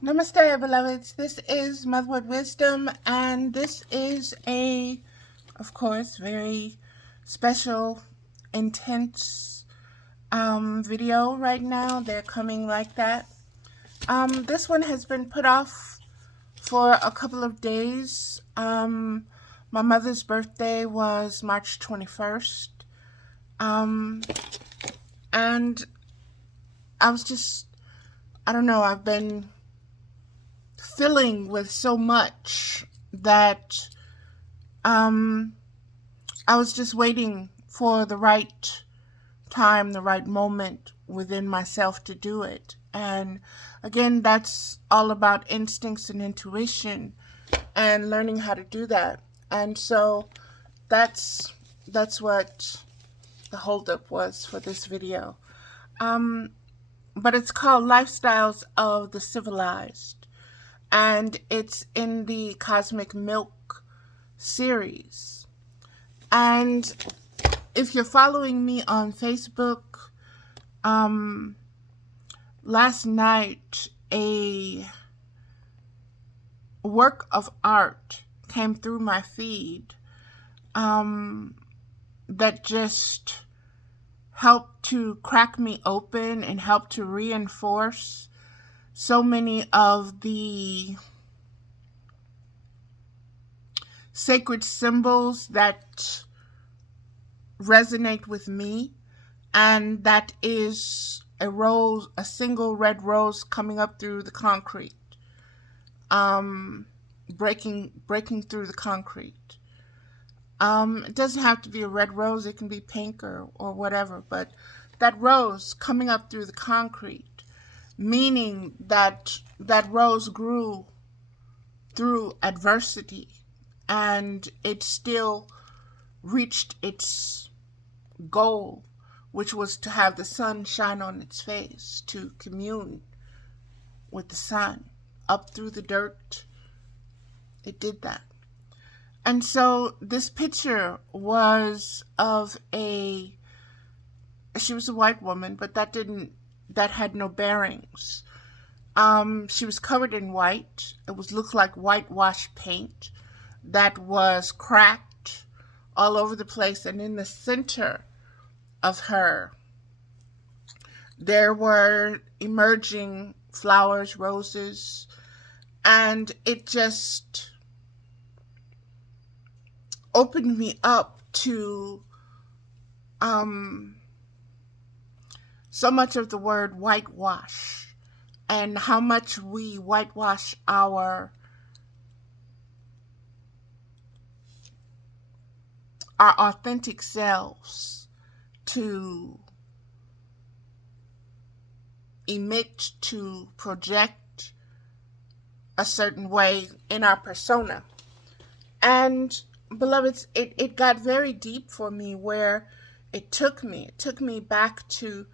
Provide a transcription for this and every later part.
Namaste, beloveds. This is Motherward Wisdom, and this is of course, very special, intense video right now. They're coming like that. This one has been put off for a couple of days. My mother's birthday was March 21st, and I was just, I don't know, I've been filling with so much that I was just waiting for the right time, the right moment within myself to do it. And again, that's all about instincts and intuition and learning how to do that. And so that's what the holdup was for this video. But it's called Lifestyles of the Civilized. And it's in the Cosmic Milk series. And if you're following me on Facebook, last night a work of art came through my feed that just helped to crack me open and helped to reinforce so many of the sacred symbols that resonate with me, and that is a rose, a single red rose coming up through the concrete, breaking through the concrete. It doesn't have to be a red rose; it can be pink or whatever. But that rose coming up through the concrete, meaning that that rose grew through adversity, and it still reached its goal, which was to have the sun shine on its face, to commune with the sun. Up through the dirt, it did that. And so this picture was of she was a white woman, but that had no bearings. She was covered in white. It looked like whitewash paint that was cracked all over the place. And in the center of her, there were emerging flowers, roses, and it just opened me up to so much of the word whitewash and how much we whitewash our authentic selves to emit, to project a certain way in our persona. And beloveds, it got very deep for me, where it took me back to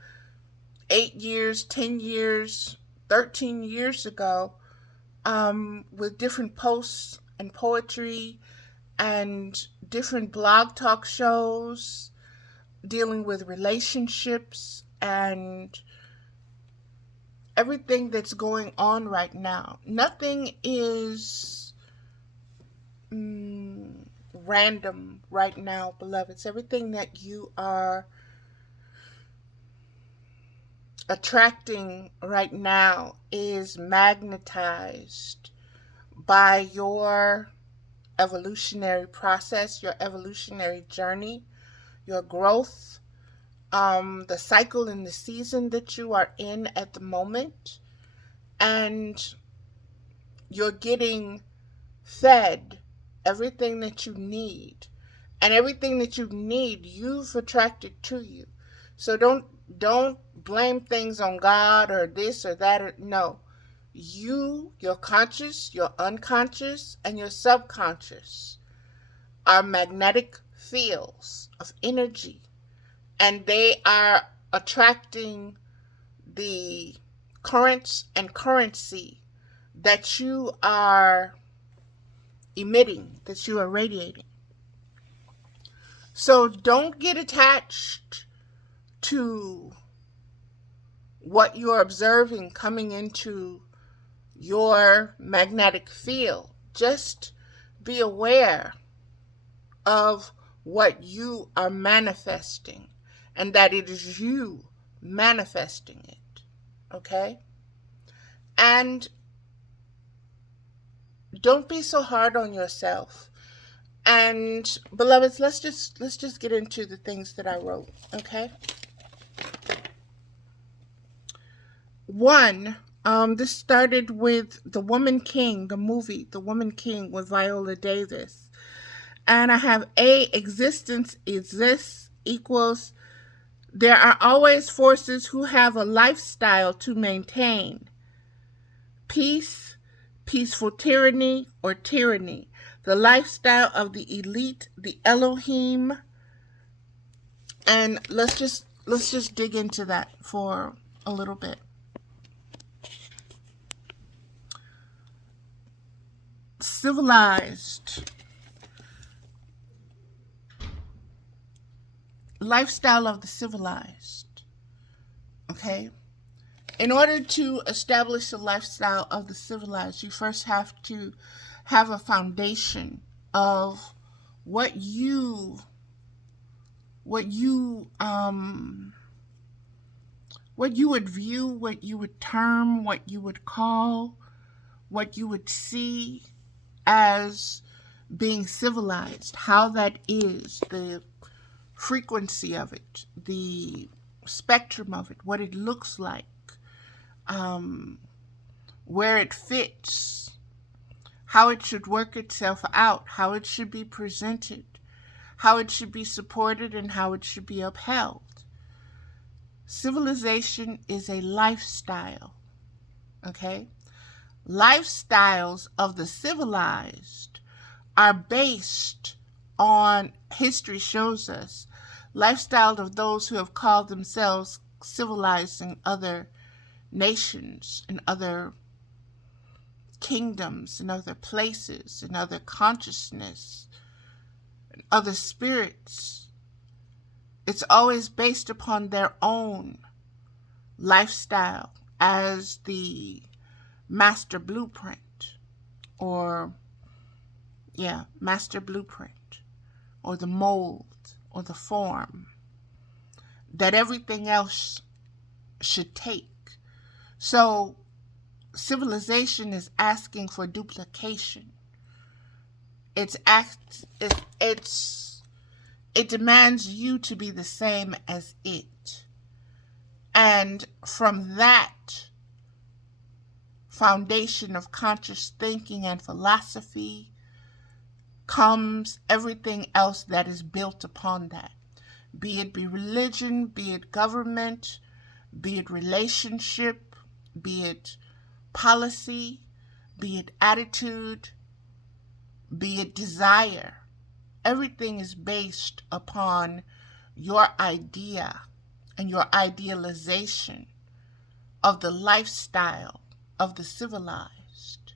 8 years, 10 years, 13 years ago, with different posts and poetry and different blog talk shows dealing with relationships and everything that's going on right now. Nothing is random right now, beloveds. Everything that you are attracting right now is magnetized by your evolutionary process, your evolutionary journey, your growth, the cycle and the season that you are in at the moment. And you're getting fed everything that you need. And everything that you need, you've attracted to you. So don't blame things on God or this or that. No. Your conscious, your unconscious, and your subconscious are magnetic fields of energy. And they are attracting the currents and currency that you are emitting, that you are radiating. So don't get attached to what you're observing coming into your magnetic field. Just be aware of what you are manifesting and that it is you manifesting it. Okay? And don't be so hard on yourself. And beloveds, let's just get into the things that I wrote, okay? One, this started with The Woman King, the movie, The Woman King with Viola Davis. And I have existence exists equals there are always forces who have a lifestyle to maintain. Peace, peaceful tyranny, or tyranny. The lifestyle of the elite, the Elohim. And let's just dig into that for a little bit. Civilized. Lifestyle of the civilized. Okay? In order to establish the lifestyle of the civilized, you first have to have a foundation of what you would view, what you would term, what you would call, what you would see as being civilized, how that is, the frequency of it, the spectrum of it, what it looks like, where it fits, how it should work itself out, how it should be presented, how it should be supported, and how it should be upheld. Civilization is a lifestyle, okay? Lifestyles of the civilized are based on, history shows us, lifestyle of those who have called themselves civilized in other nations, in other kingdoms, in other places, in other consciousness, in other spirits. It's always based upon their own lifestyle as the master blueprint, master blueprint, or the mold, or the form that everything else should take. So civilization is asking for duplication. It demands you to be the same as it. And from that foundation of conscious thinking and philosophy comes everything else that is built upon that. Be it religion, be it government, be it relationship, be it policy, be it attitude, be it desire. Everything is based upon your idea and your idealization of the lifestyle of the civilized.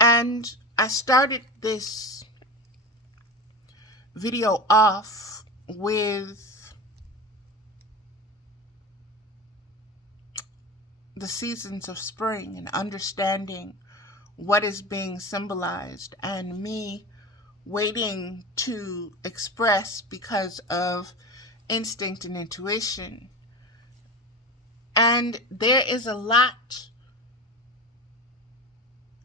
And I started this video off with the seasons of spring and understanding what is being symbolized, and me waiting to express because of instinct and intuition. And there is a lot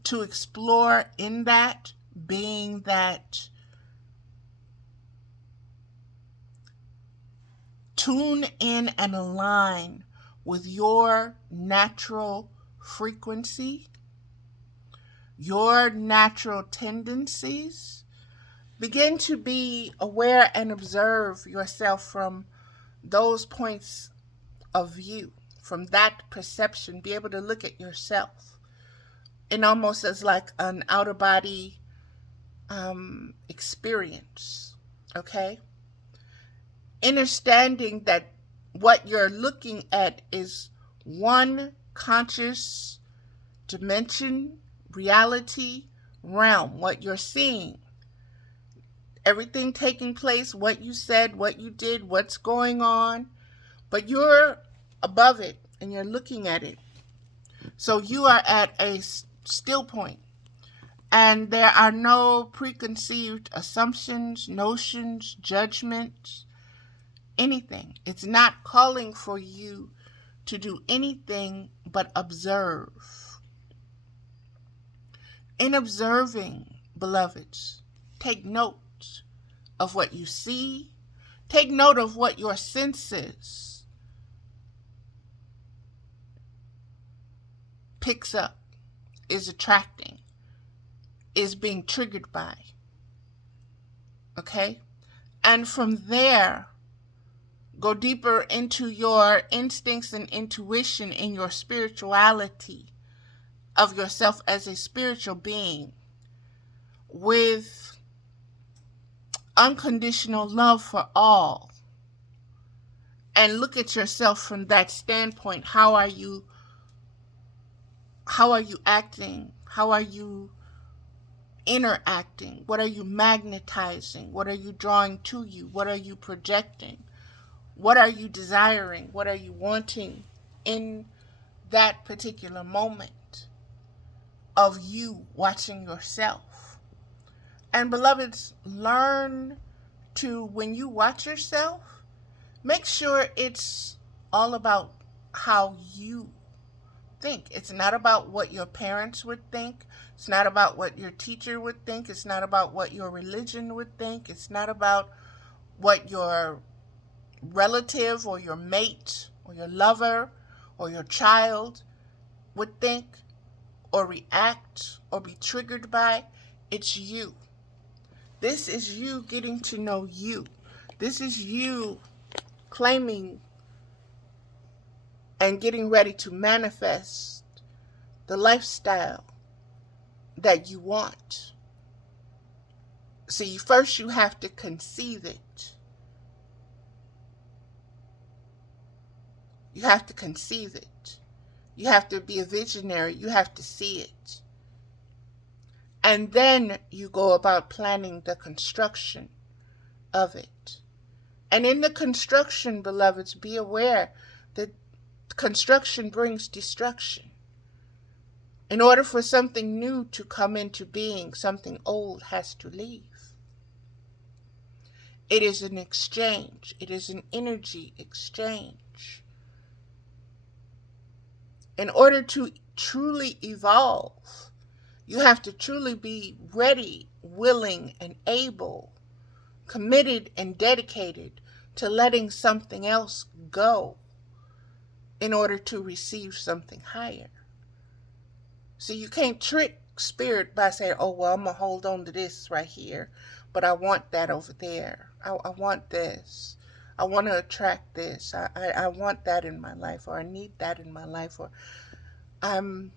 to explore in that, being that tune in and align with your natural frequency, your natural tendencies. Begin to be aware and observe yourself from those points of view, from that perception. Be able to look at yourself in almost as like an outer body experience, okay? Understanding that what you're looking at is one conscious dimension, reality, realm, what you're seeing. Everything taking place, what you said, what you did, what's going on, but you're above it and you're looking at it. So you are at a still point, and there are no preconceived assumptions, notions, judgments, anything. It's not calling for you to do anything but observe. In observing, beloveds, take note of what you see. Take note of what your senses picks up, is attracting, is being triggered by. Okay? And from there, go deeper into your instincts and intuition in your spirituality of yourself as a spiritual being with unconditional love for all. And look at yourself from that standpoint. How are you acting? How are you interacting? What are you magnetizing? What are you drawing to you? What are you projecting? What are you desiring? What are you wanting in that particular moment of you watching yourself? And beloveds, learn to, when you watch yourself, make sure it's all about how you think. It's not about what your parents would think. It's not about what your teacher would think. It's not about what your religion would think. It's not about what your relative or your mate or your lover or your child would think or react or be triggered by. It's you. This is you getting to know you. This is you claiming and getting ready to manifest the lifestyle that you want. See, first you have to conceive it. You have to conceive it. You have to be a visionary. You have to see it. And then you go about planning the construction of it. And in the construction, beloveds, be aware that construction brings destruction. In order for something new to come into being, something old has to leave. It is an exchange. It is an energy exchange. In order to truly evolve, you have to truly be ready, willing, and able, committed and dedicated to letting something else go in order to receive something higher. So you can't trick spirit by saying, oh, well, I'm going to hold on to this right here, but I want that over there. I want this. I want to attract this. I want that in my life, or I need that in my life, or I'm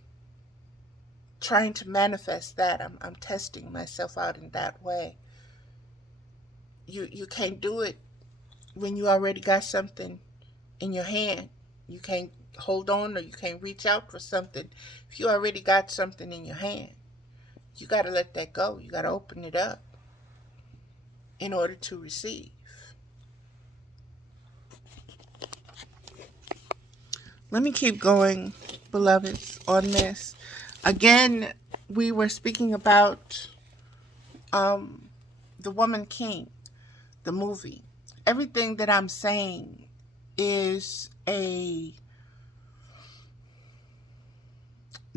trying to manifest that. I'm testing myself out in that way. You can't do it when you already got something in your hand. You can't hold on, or you can't reach out for something if you already got something in your hand. You got to let that go. You got to open it up in order to receive. Let me keep going, beloveds, on this. Again, we were speaking about The Woman King, the movie. Everything that I'm saying is a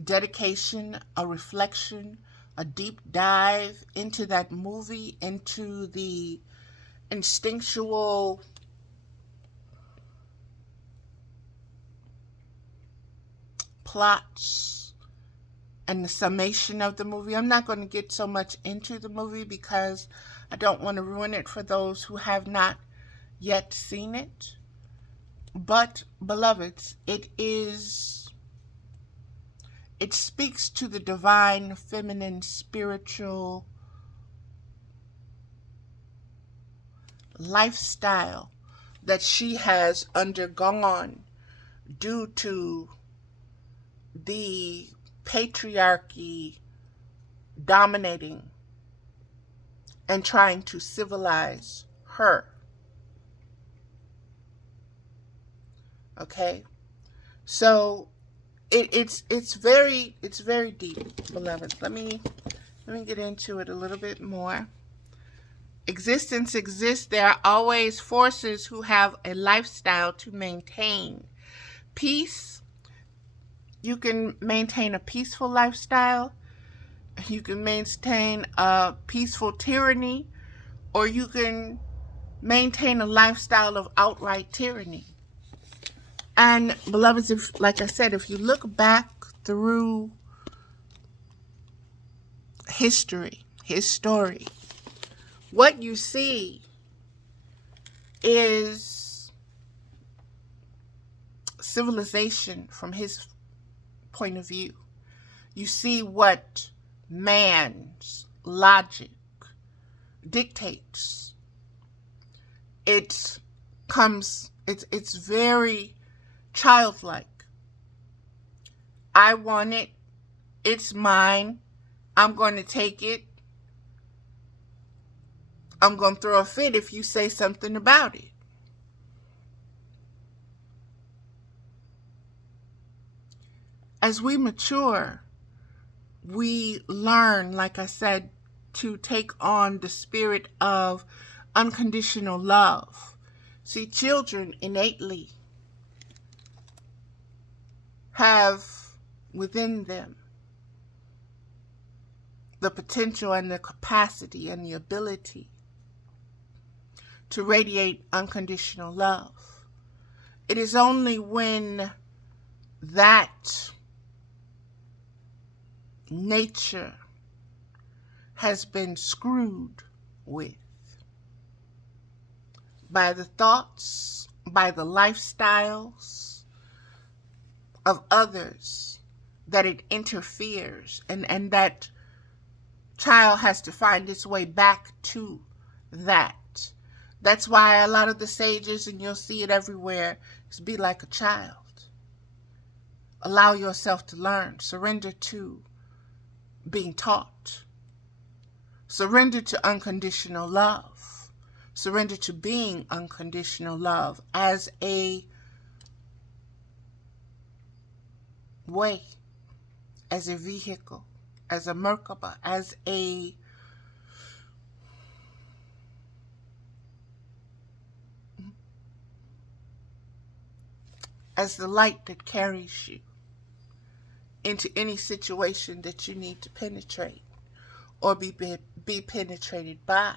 dedication, a reflection, a deep dive into that movie, into the instinctual plots and the summation of the movie. I'm not going to get so much into the movie because I don't want to ruin it for those who have not yet seen it. But, beloveds, it speaks to the divine, feminine, spiritual lifestyle that she has undergone due to the patriarchy dominating and trying to civilize her. Okay? So it's very deep, beloved. Let me get into it a little bit more. Existence exists. There are always forces who have a lifestyle to maintain peace. You can maintain a peaceful lifestyle. You can maintain a peaceful tyranny, or you can maintain a lifestyle of outright tyranny. And beloveds, if, like I said, if you look back through history, his story, what you see is civilization from his point of view. You see what man's logic dictates. It's very childlike. I want it. It's mine. I'm going to take it. I'm going to throw a fit if you say something about it. As we mature, we learn, like I said, to take on the spirit of unconditional love. See, children innately have within them the potential and the capacity and the ability to radiate unconditional love. It is only when that nature has been screwed with by the thoughts, by the lifestyles of others, that it interferes, and that child has to find its way back to that. That's why a lot of the sages, and you'll see it everywhere, is be like a child. Allow yourself to learn. Surrender to being taught. Surrender to unconditional love. Surrender to being unconditional love as a way, as a vehicle, as a Merkaba, as the light that carries you into any situation that you need to penetrate or be penetrated by.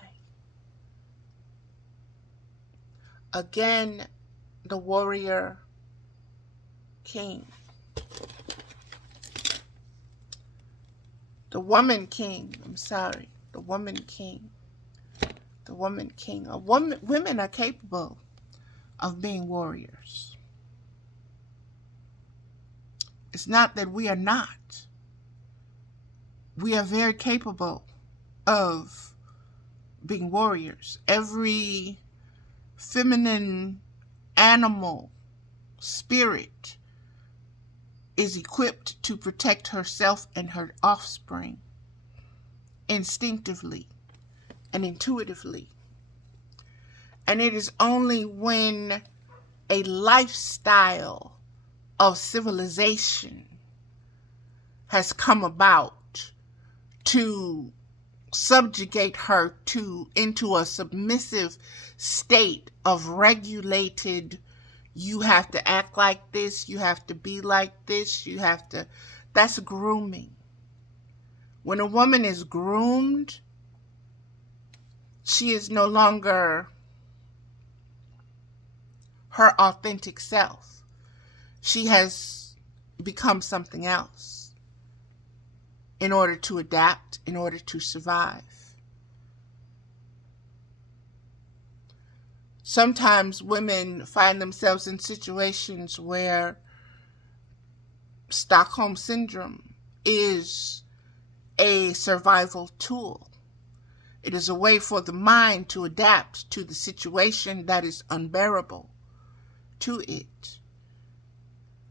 Again, the warrior king. The woman king. The woman king. The woman king. Women are capable of being warriors. It's not that we are not. We are very capable of being warriors. Every feminine animal spirit is equipped to protect herself and her offspring instinctively and intuitively. And it is only when a lifestyle of civilization has come about to subjugate her into a submissive state of regulated, you have to act like this, you have to be like this, that's grooming. When a woman is groomed, she is no longer her authentic self. She has become something else in order to adapt, in order to survive. Sometimes women find themselves in situations where Stockholm Syndrome is a survival tool. It is a way for the mind to adapt to the situation that is unbearable to it.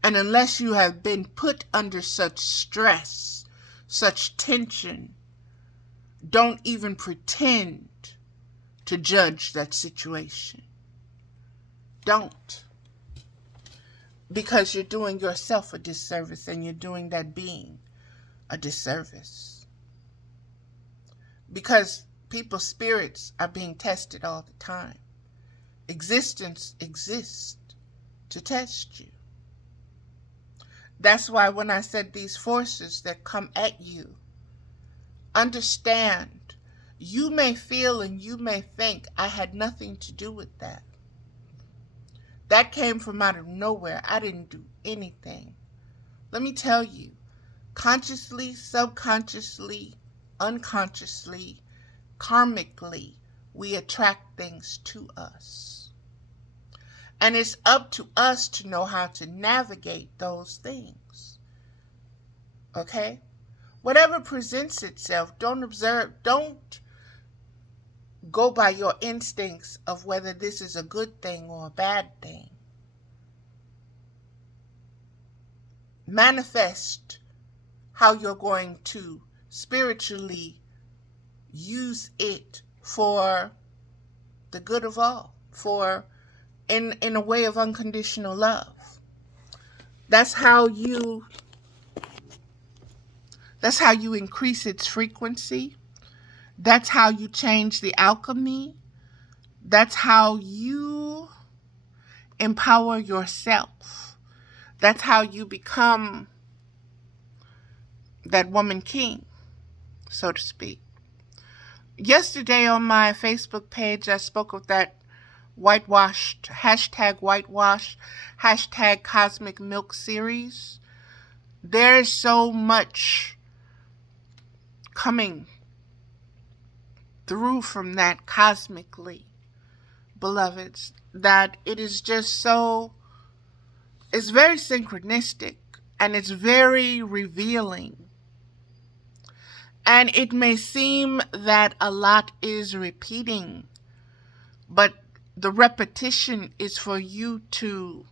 And unless you have been put under such stress, such tension, don't even pretend to judge that situation. Don't. because you're doing yourself a disservice and you're doing that being a disservice. Because people's spirits are being tested all the time. Existence exists to test you. That's why when I said these forces that come at you, understand, you may feel and you may think I had nothing to do with that. That came from out of nowhere. I didn't do anything. Let me tell you, consciously, subconsciously, unconsciously, karmically, we attract things to us. And it's up to us to know how to navigate those things. Okay? Whatever presents itself, don't go by your instincts of whether this is a good thing or a bad thing. Manifest how you're going to spiritually use it for the good of all, in a way of unconditional love. That's how you increase its frequency. That's how you change the alchemy. That's how you empower yourself. That's how you become that woman king, so to speak. Yesterday on my Facebook page, I spoke of that whitewashed, hashtag cosmic milk series. There is so much coming through from that cosmically, beloveds, that it is just so, it's very synchronistic and it's very revealing. And it may seem that a lot is repeating, but the repetition is for you to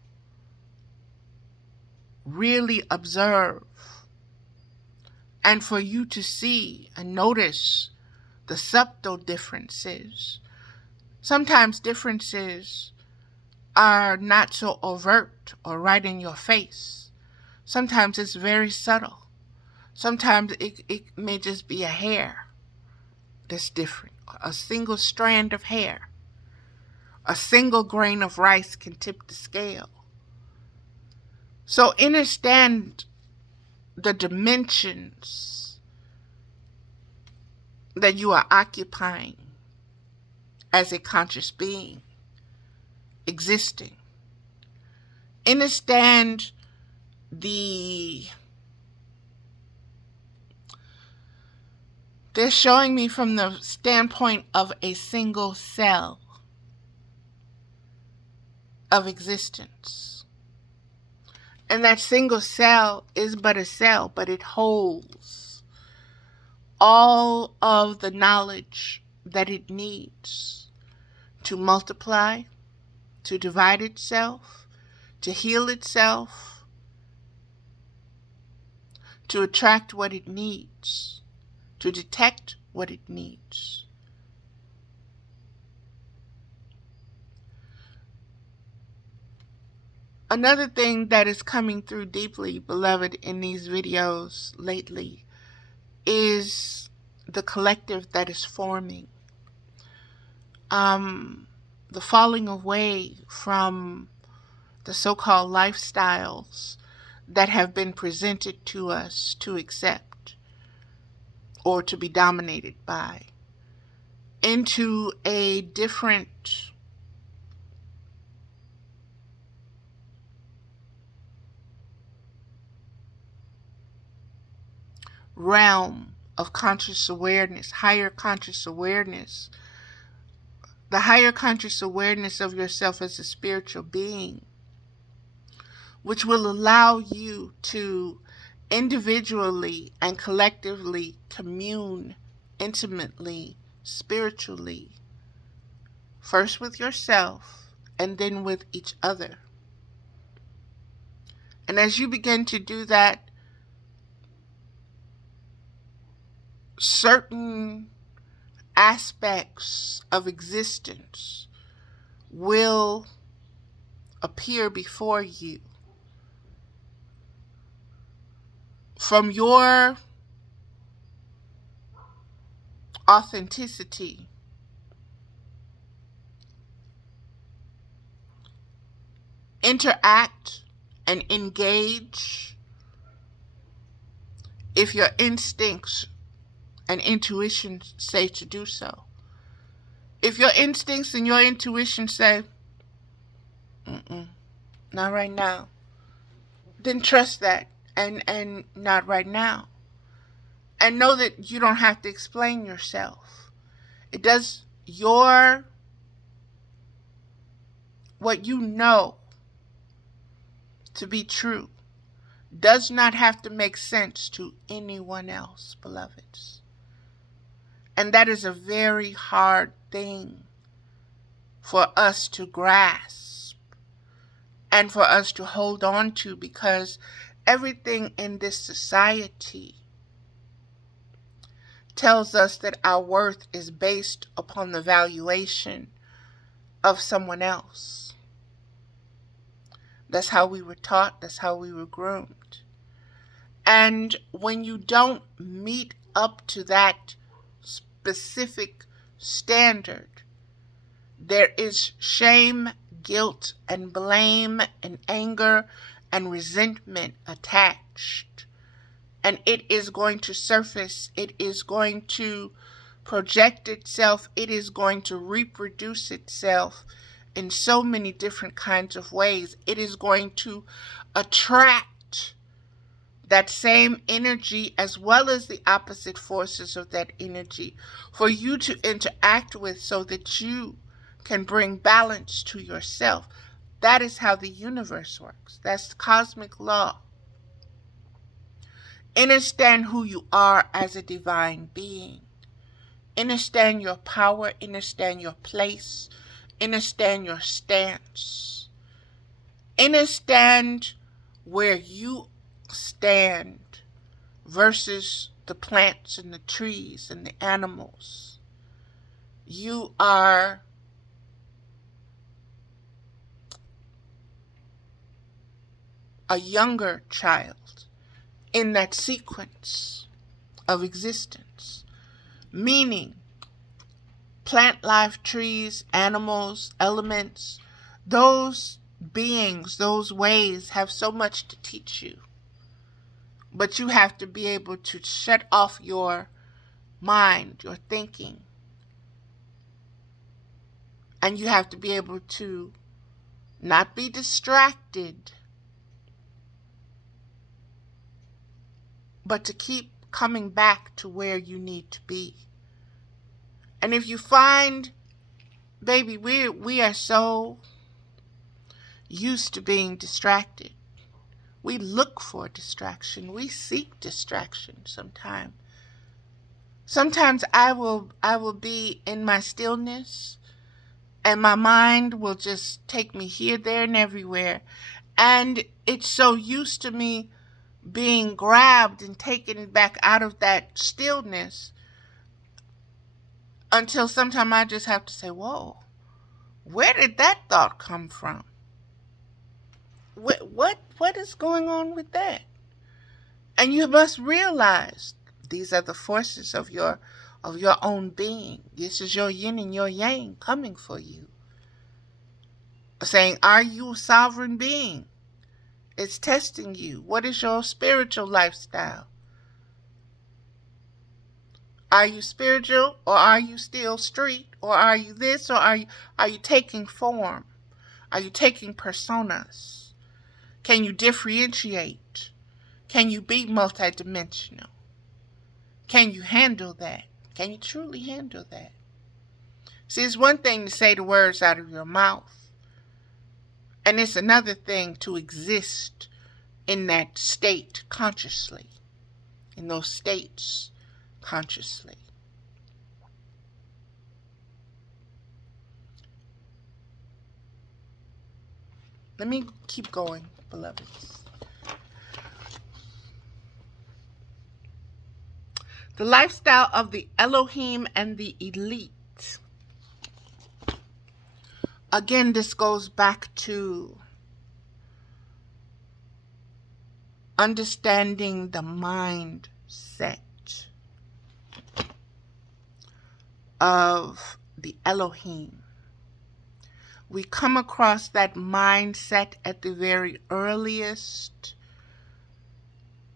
really observe and for you to see and notice the subtle differences. Sometimes differences are not so overt or right in your face. Sometimes it's very subtle. Sometimes it may just be a hair that's different. A single strand of hair. A single grain of rice can tip the scale. So understand the dimensions that you are occupying as a conscious being, existing. Understand they're showing me from the standpoint of a single cell of existence. And that single cell is but a cell, but it holds all of the knowledge that it needs to multiply, to divide itself, to heal itself, to attract what it needs, to detect what it needs. Another thing that is coming through deeply, beloved, in these videos lately is the collective that is forming. The falling away from the so-called lifestyles that have been presented to us to accept or to be dominated by, into a different realm of conscious awareness, higher conscious awareness, the higher conscious awareness of yourself as a spiritual being, which will allow you to individually and collectively commune intimately, spiritually, first with yourself and then with each other. And as you begin to do that, certain aspects of existence will appear before you from your authenticity, interact and engage if your instincts and intuition say to do so. If your instincts and your intuition say, not right now, then trust that and not right now. And know that you don't have to explain yourself. It does what you know to be true does not have to make sense to anyone else, beloveds. And that is a very hard thing for us to grasp and for us to hold on to, because everything in this society tells us that our worth is based upon the valuation of someone else. That's how we were taught. That's how we were groomed. And when you don't meet up to that specific standard, there is shame, guilt, and blame, and anger, and resentment attached. And it is going to surface. It is going to project itself. It is going to reproduce itself in so many different kinds of ways. It is going to attract that same energy as well as the opposite forces of that energy for you to interact with, so that you can bring balance to yourself. That is how the universe works. That's cosmic law. Understand who you are as a divine being. Understand your power. Understand your place. Understand your stance. Understand where you stand versus the plants and the trees and the animals. You are a younger child in that sequence of existence, meaning plant life, trees, animals, elements, those beings, those ways have so much to teach you. But you have to be able to shut off your mind, your thinking. And you have to be able to not be distracted, but to keep coming back to where you need to be. And if you find, baby, we are so used to being distracted. We look for distraction. We seek distraction sometimes. Sometimes I will be in my stillness and my mind will just take me here, there, and everywhere. And it's so used to me being grabbed and taken back out of that stillness until sometimes I just have to say, whoa, where did that thought come from? What is going on with that? And you must realize these are the forces of your own being. This is your yin and your yang coming for you. Saying, are you a sovereign being? It's testing you. What is your spiritual lifestyle? Are you spiritual, or are you still street? Or are you this, or are you taking form? Are you taking personas? Can you differentiate? Can you be multidimensional? Can you handle that? Can you truly handle that? See, it's one thing to say the words out of your mouth, and it's another thing to exist in that state consciously, in those states consciously. Let me keep going, beloveds. The lifestyle of the Elohim and the elite. Again, this goes back to understanding the mindset of the Elohim. We come across that mindset at the very earliest,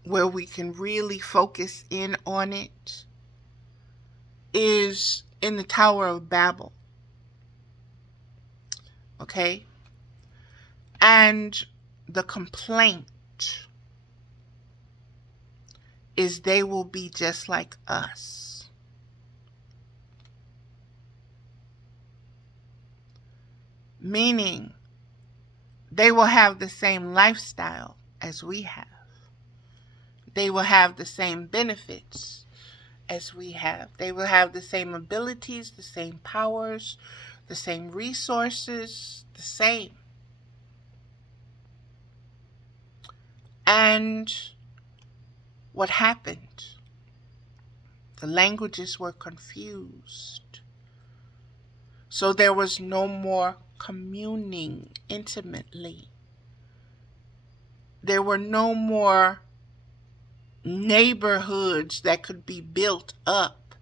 where we can really focus in on it, is in the Tower of Babel. Okay? And the complaint is they will be just like us. Meaning, they will have the same lifestyle as we have. They will have the same benefits as we have. They will have the same abilities, the same powers, the same resources, the same. And what happened? The languages were confused. So there was no more communing intimately. There were no more neighborhoods that could be built up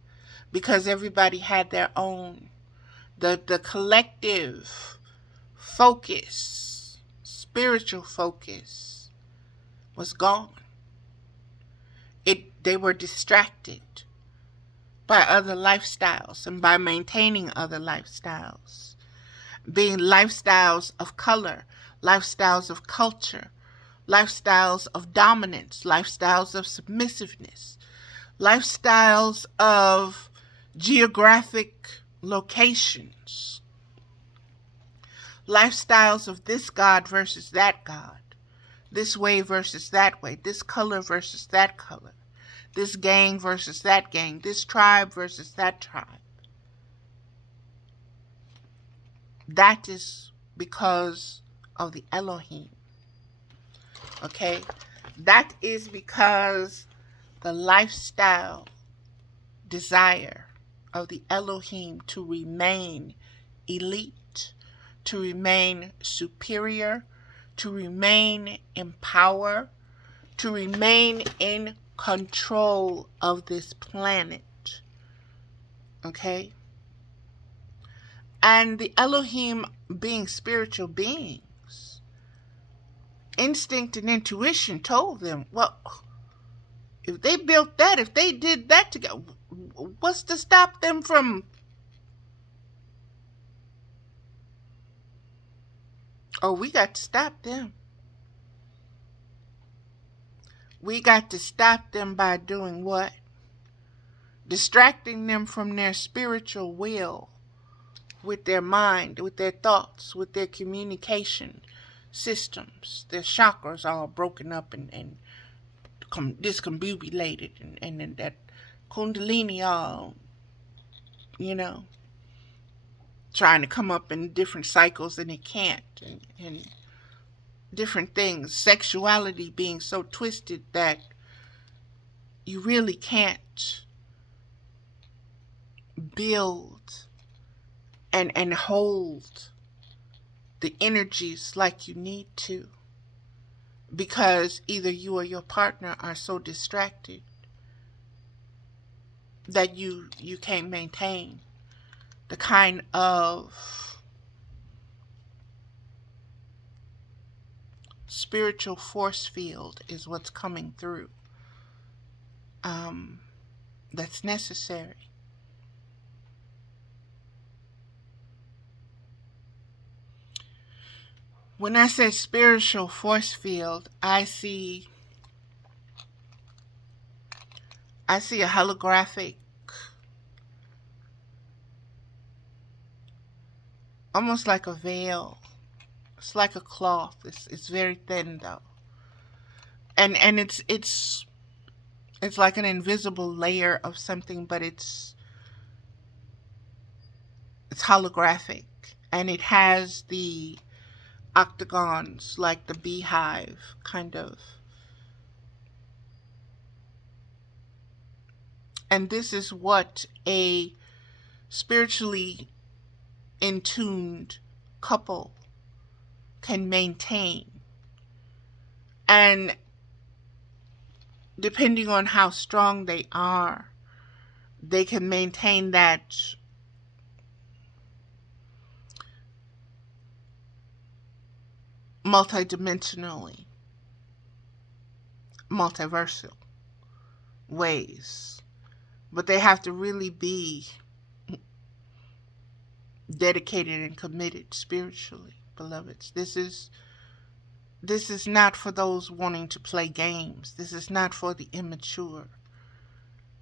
because everybody had their own. The collective focus, spiritual focus, was gone. They were distracted by other lifestyles and by maintaining other lifestyles, being lifestyles of color, lifestyles of culture, lifestyles of dominance, lifestyles of submissiveness, lifestyles of geographic locations, lifestyles of this God versus that God, this way versus that way, this color versus that color, this gang versus that gang, this tribe versus that tribe. That is because of the Elohim. Okay? That is because the lifestyle desire of the Elohim to remain elite, to remain superior, to remain in power, to remain in control of this planet. Okay? And the Elohim, being spiritual beings, instinct and intuition told them, well, if they built that, if they did that together, what's to stop them from... Oh, we got to stop them. We got to stop them by doing what? Distracting them from their spiritual will, with their mind, with their thoughts, with their communication systems. Their chakras all broken up and discombobulated, and that kundalini all, trying to come up in different cycles and it can't, and different things. Sexuality being so twisted that you really can't build and hold the energies like you need to, because either you or your partner are so distracted that you can't maintain the kind of spiritual force field is what's coming through, that's necessary. When I say spiritual force field, I see a holographic, almost like a veil. It's like a cloth. It's very thin though, and it's like an invisible layer of something, but it's holographic, and it has the octagons like the beehive kind of. And this is what a spiritually in tuned couple can maintain. And depending on how strong they are, they can maintain that multidimensionally, multiversal ways. But they have to really be dedicated and committed spiritually, beloveds. This is not for those wanting to play games. This is not for the immature.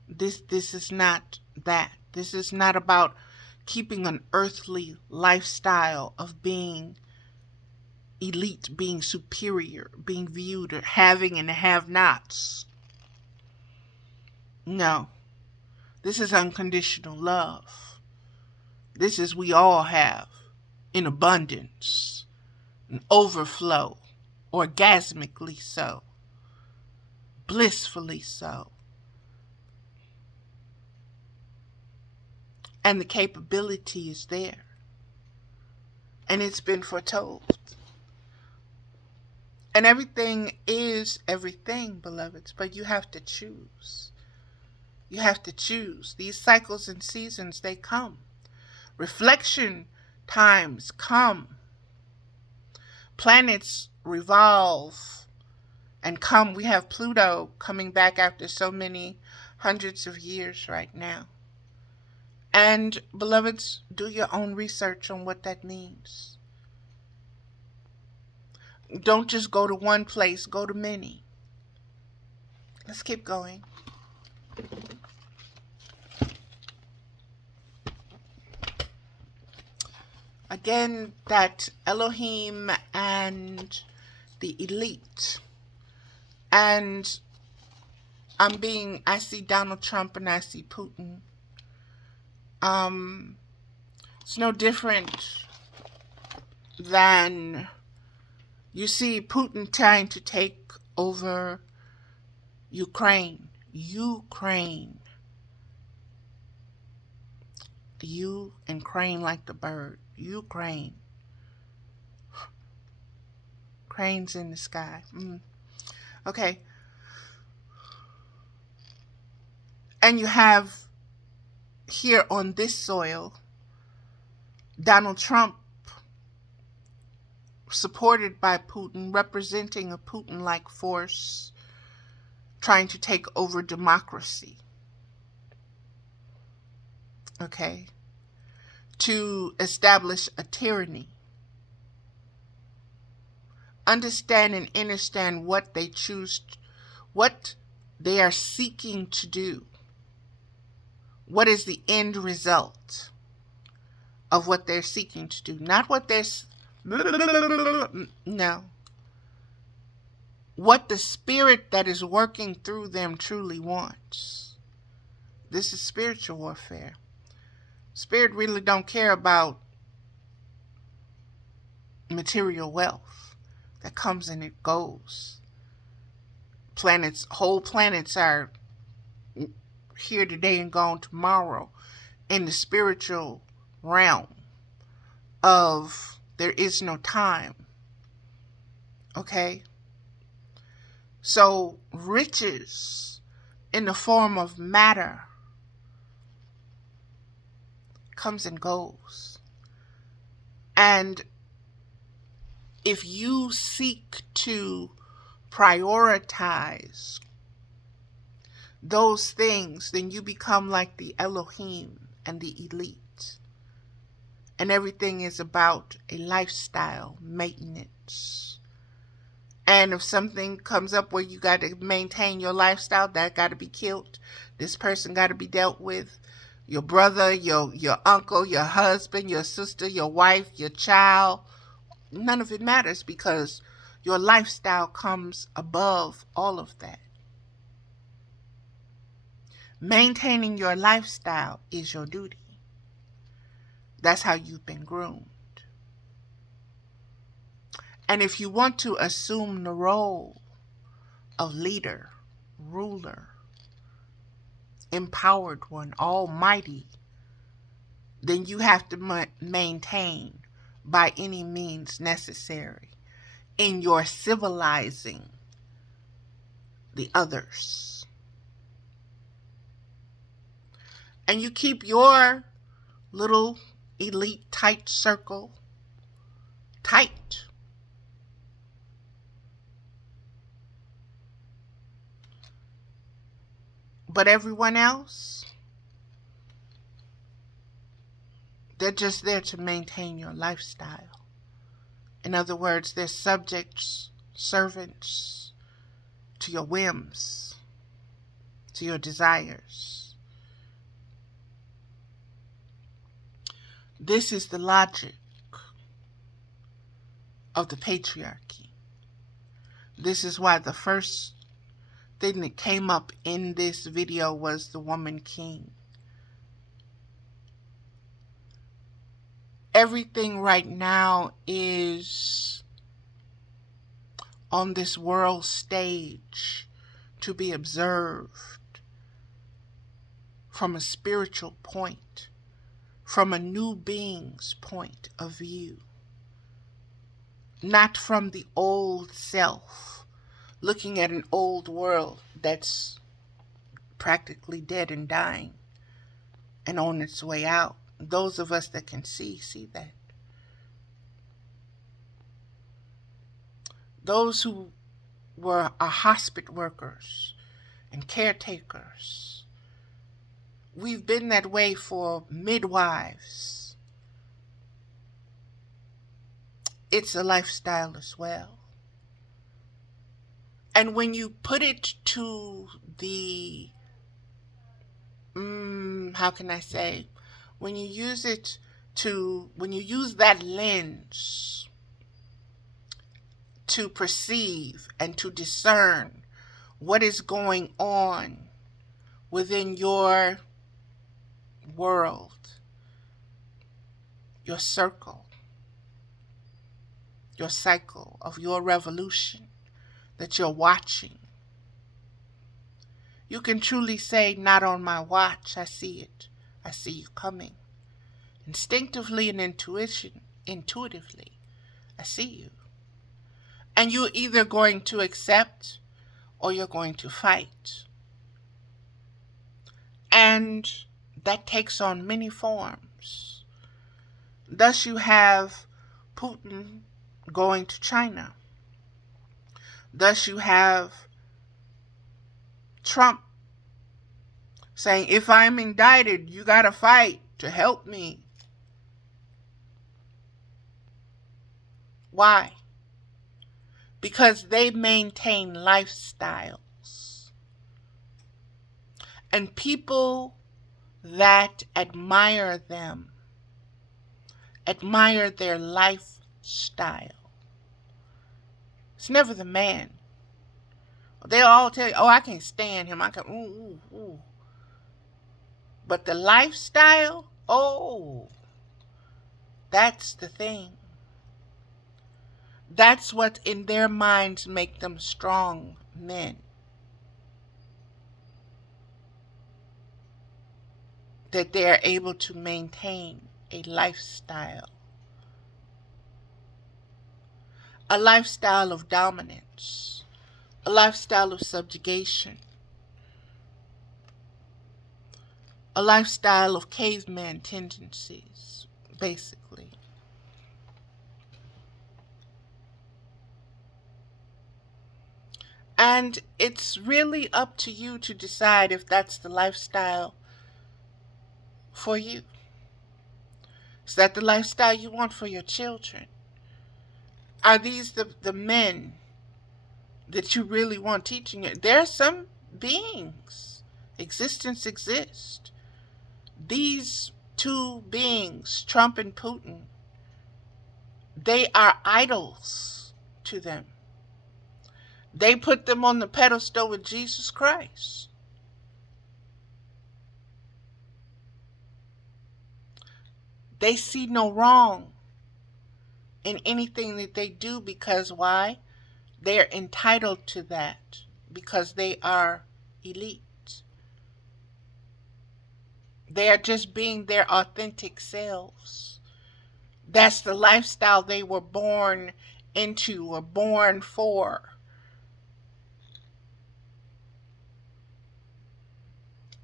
This is not that. This is not about keeping an earthly lifestyle of being elite, being superior, being viewed, or having and have-nots. No. This is unconditional love. This is we all have in abundance, an overflow, orgasmically so, blissfully so. And the capability is there. And it's been foretold. And everything is everything, beloveds, but you have to choose. You have to choose. These cycles and seasons, they come. Reflection times come. Planets revolve and come. We have Pluto coming back after so many hundreds of years right now. And, beloveds, do your own research on what that means. Don't just go to one place, go to many. Let's keep going. Again, that Elohim and the elite. And I see Donald Trump and I see Putin. It's no different than you see Putin trying to take over Ukraine. You and crane like the bird. Ukraine. Cranes in the sky. Okay. And you have here on this soil Donald Trump supported by Putin, representing a Putin-like force trying to take over democracy. Okay? To establish a tyranny. Understand and understand what they choose, what they are seeking to do. What is the end result of what they're seeking to do? Not what they're... No. What the spirit that is working through them truly wants. This is spiritual warfare. Spirit really don't care about material wealth that comes and it goes. Whole planets are here today and gone tomorrow in the spiritual realm of there is no time. Okay? So riches in the form of matter comes and goes. And if you seek to prioritize those things, then you become like the Elohim and the elite. And everything is about a lifestyle maintenance. And if something comes up where you got to maintain your lifestyle, that got to be killed. This person got to be dealt with. Your brother, your uncle, your husband, your sister, your wife, your child. None of it matters because your lifestyle comes above all of that. Maintaining your lifestyle is your duty. That's how you've been groomed. And if you want to assume the role of leader, ruler, empowered one, almighty, then you have to maintain by any means necessary in your civilizing the others. And you keep your little elite tight circle tight. But everyone else, they're just there to maintain your lifestyle. In other words, they're subjects, servants to your whims, to your desires. This is the logic of the patriarchy. This is why the first thing that came up in this video was the woman king. Everything right now is on this world stage to be observed from a spiritual point, from a new being's point of view, not from the old self, looking at an old world that's practically dead and dying and on its way out. Those of us that can see that. Those who are hospice workers and caretakers, we've been that way for midwives. It's a lifestyle as well. And when you put it to the, how can I say, when you use that lens to perceive and to discern what is going on within your world, your circle, your cycle of your revolution that you're watching, you can truly say, not on my watch, I see it. I see you coming. Instinctively and intuitively, I see you. And you're either going to accept or you're going to fight. And that takes on many forms. Thus you have Putin going to China. Thus you have Trump saying, if I'm indicted, you gotta fight to help me. Why? Because they maintain lifestyles. And people that admire them admire their lifestyle. It's never the man. They'll all tell you, oh, I can't stand him. I can, ooh, ooh, ooh. But the lifestyle, oh, that's the thing. That's what in their minds make them strong men. That they're able to maintain a lifestyle. A lifestyle of dominance. A lifestyle of subjugation. A lifestyle of caveman tendencies, basically. And it's really up to you to decide if that's the lifestyle for you. Is that the lifestyle you want for your children? Are these the men that you really want teaching you? There are some beings. Existence exists. These two beings, Trump and Putin, they are idols to them. They put them on the pedestal with Jesus Christ. They see no wrong in anything that they do because why? They're entitled to that because they are elite. They are just being their authentic selves. That's the lifestyle they were born into or born for.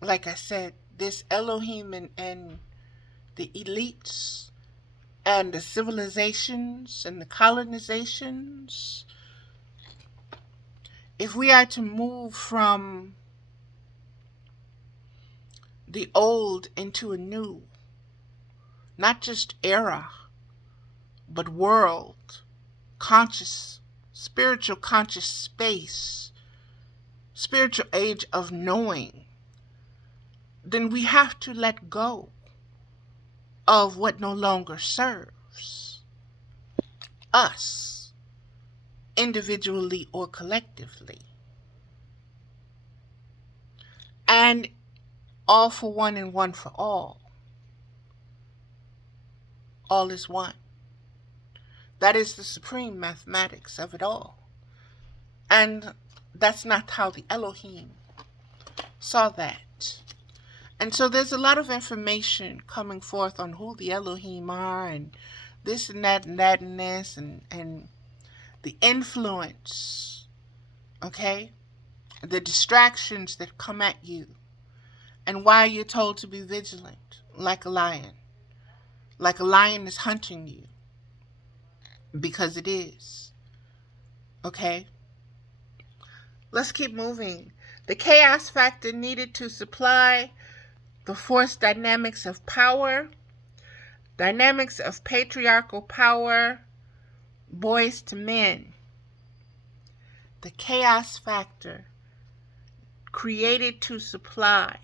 like I said, this Elohim and the elites and the civilizations and the colonizations, if we are to move from the old into a new, not just era, but world, conscious, spiritual conscious space, spiritual age of knowing, then we have to let go of what no longer serves us, individually or collectively. And all for one and one for all. All is one. That is the supreme mathematics of it all. And that's not how the Elohim saw that. And so there's a lot of information coming forth on who the Elohim are and this and that and that and this and the influence, okay? The distractions that come at you and why you're told to be vigilant like a lion. Like a lion is hunting you. Because it is. Okay? Let's keep moving. The chaos factor needed to supply the force dynamics of power, dynamics of patriarchal power, boys to men. The chaos factor created to supply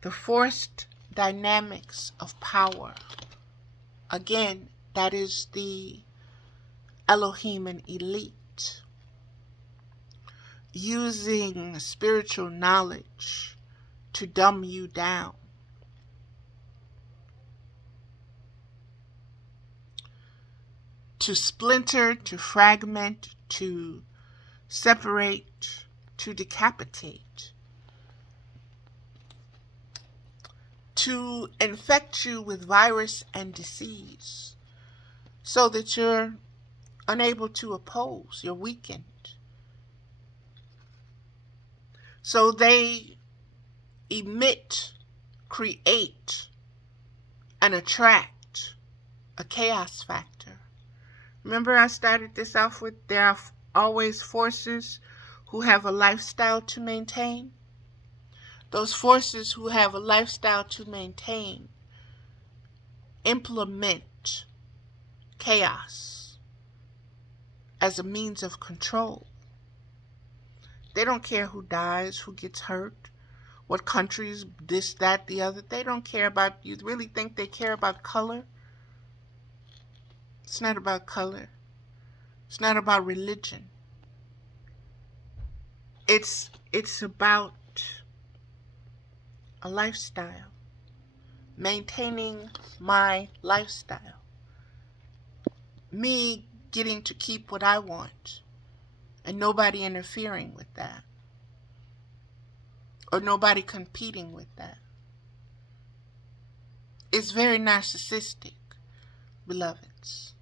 the forced dynamics of power. Again, that is the Elohim and elite. Using spiritual knowledge to dumb you down. To splinter, to fragment, to separate, to decapitate. To infect you with virus and disease so that you're unable to oppose, you're weakened. So they emit, create, and attract a chaos factor. Remember I started this off with there are always forces who have a lifestyle to maintain? Those forces who have a lifestyle to maintain implement chaos as a means of control. They don't care who dies, who gets hurt, what countries, this, that, the other. They don't care about, you really think they care about color? It's not about color. It's not about religion. It's about a lifestyle. Maintaining my lifestyle. Me getting to keep what I want. And nobody interfering with that. Or nobody competing with that. It's very narcissistic, beloveds.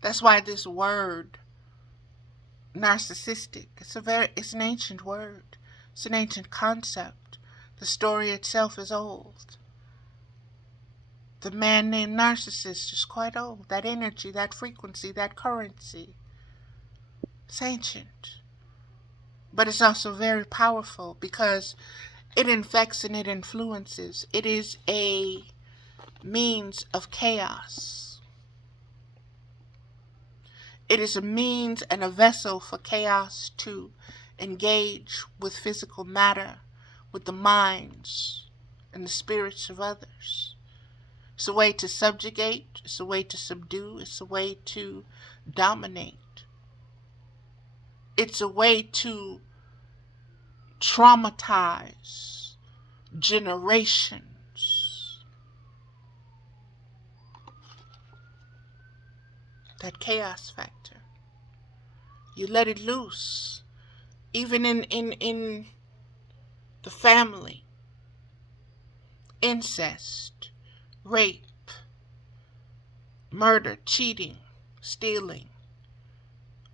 That's why this word, narcissistic, it's an ancient word. It's an ancient concept. The story itself is old. The man named Narcissus is quite old. That energy, that frequency, that currency. It's ancient. But it's also very powerful because it infects and it influences. It is a means of chaos. It is a means and a vessel for chaos to engage with physical matter, with the minds and the spirits of others. It's a way to subjugate. It's a way to subdue. It's a way to dominate. It's a way to traumatize generations. That chaos factor. You let it loose. Even in the family. Incest, rape, murder, cheating, stealing.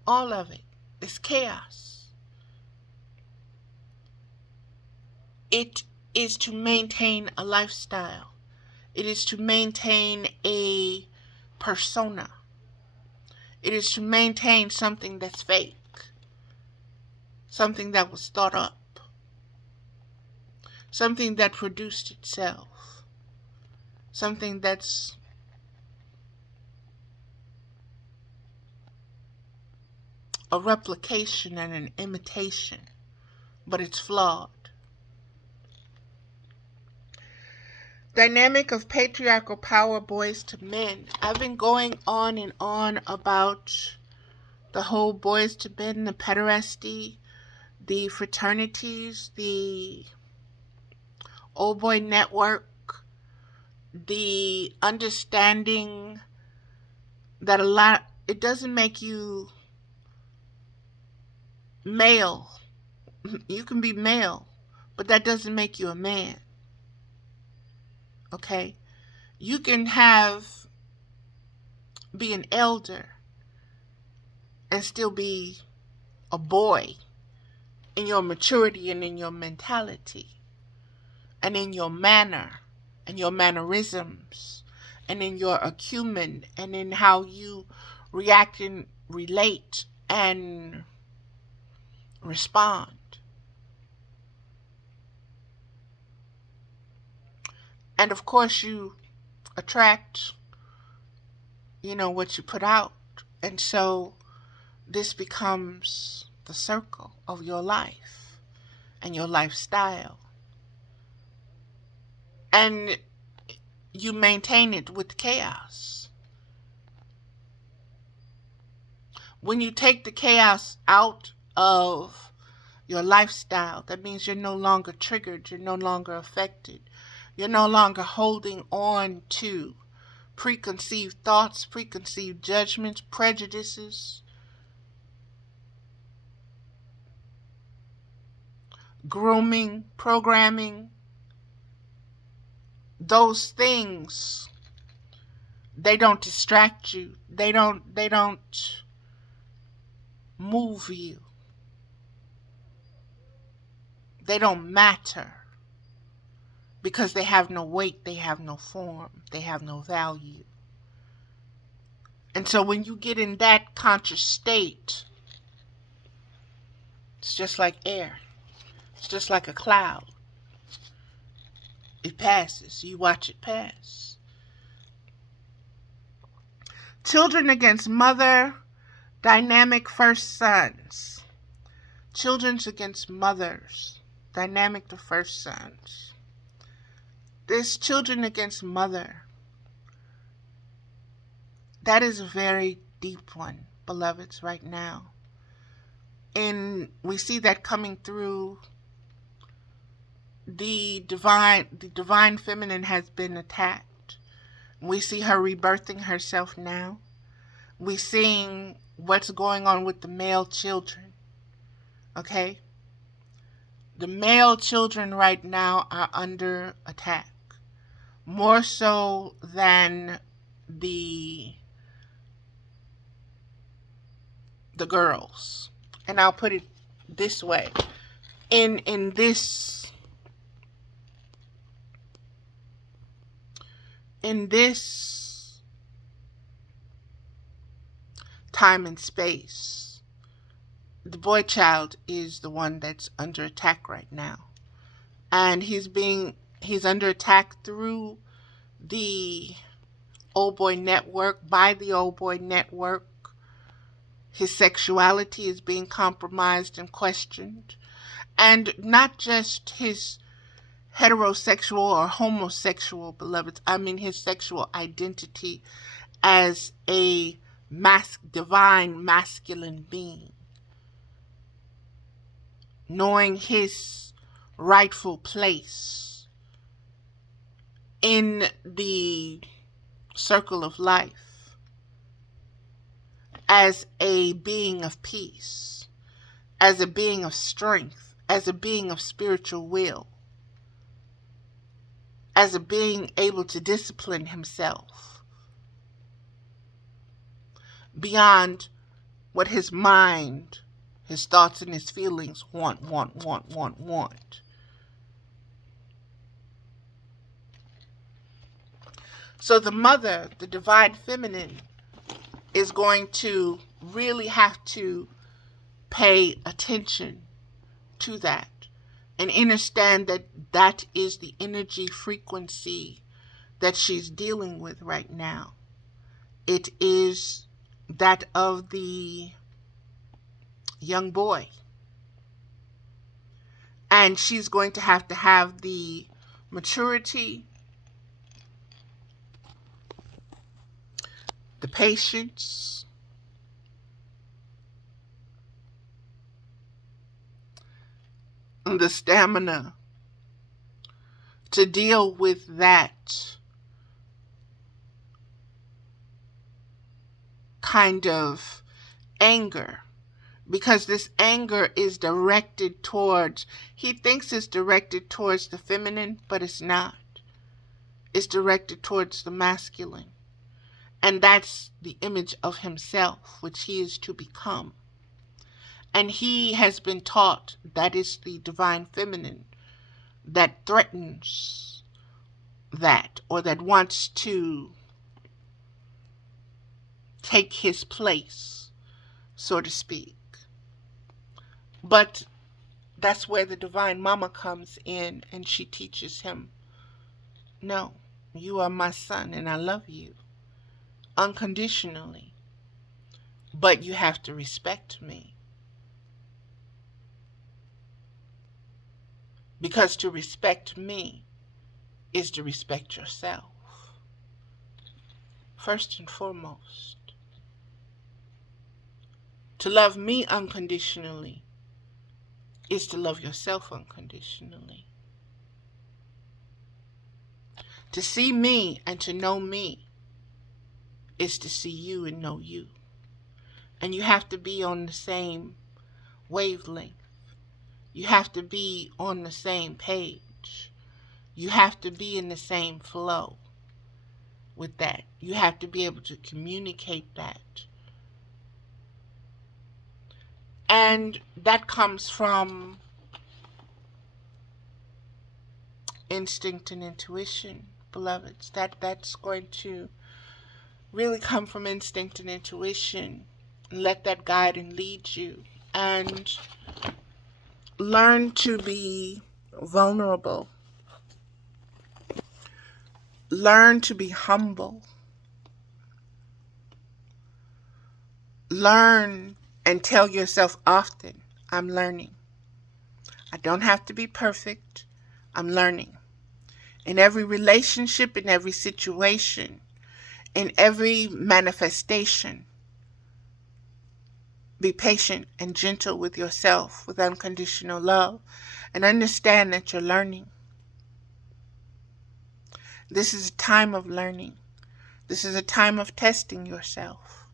All of it is chaos. It is to maintain a lifestyle. It is to maintain a persona. It is to maintain something that's fake, something that was thought up, something that produced itself, something that's a replication and an imitation, but it's flawed. Dynamic of patriarchal power, boys to men. I've been going on and on about the whole boys to men, the pederasty, the fraternities, the old boy network, the understanding that it doesn't make you male. You can be male, but that doesn't make you a man. Okay? You can be an elder and still be a boy in your maturity and in your mentality and in your manner and your mannerisms and in your acumen and in how you react and relate and respond. And of course you attract, what you put out. And so this becomes the circle of your life and your lifestyle. And you maintain it with chaos. When you take the chaos out of your lifestyle, that means you're no longer triggered, you're no longer affected. You're no longer holding on to preconceived thoughts, preconceived judgments, prejudices, grooming, programming. Those things, they don't distract you. They don't move you. They don't matter. Because they have no weight, they have no form, they have no value. And so when you get in that conscious state, it's just like air. It's just like a cloud. It passes. You watch it pass. Children against mother, dynamic first sons. Children against mothers, dynamic to first sons. This children against mother, that is a very deep one, beloveds, right now. And we see that coming through the divine feminine has been attacked. We see her rebirthing herself now. We're seeing what's going on with the male children. Okay? The male children right now are under attack. More so than the girls. And I'll put it this way. In this time and space, the boy child is the one that's under attack right now. And he's under attack through the old boy network, by the old boy network. His sexuality is being compromised and questioned. And not just his heterosexual or homosexual beloveds. I mean his sexual identity as a divine masculine being. Knowing his rightful place in the circle of life as a being of peace, as a being of strength, as a being of spiritual will, as a being able to discipline himself beyond what his mind, his thoughts and his feelings want. So the mother, the divine feminine, is going to really have to pay attention to that and understand that that is the energy frequency that she's dealing with right now. It is that of the young boy. And she's going to have the maturity, the patience, and the stamina to deal with that kind of anger, because this anger is directed towards, he thinks it's directed towards the feminine, but it's not. It's directed towards the masculine. And that's the image of himself, which he is to become. And he has been taught that it's the divine feminine that threatens that, or that wants to take his place, so to speak. But that's where the divine mama comes in, and she teaches him, no, you are my son and I love you unconditionally, but you have to respect me. Because to respect me is to respect yourself, first and foremost. To love me unconditionally is to love yourself unconditionally. To see me and to know me is to see you and know you. And you have to be on the same wavelength. You have to be on the same page. You have to be in the same flow with that. You have to be able to communicate that. And that comes from instinct and intuition, beloveds. That's going to really come from instinct and intuition. Let that guide and lead you. And learn to be vulnerable. Learn to be humble. Learn and tell yourself often, I'm learning. I don't have to be perfect. I'm learning. In every relationship, in every situation, in every manifestation, be patient and gentle with yourself with unconditional love, and understand that you're learning. This is a time of learning. This is a time of testing yourself.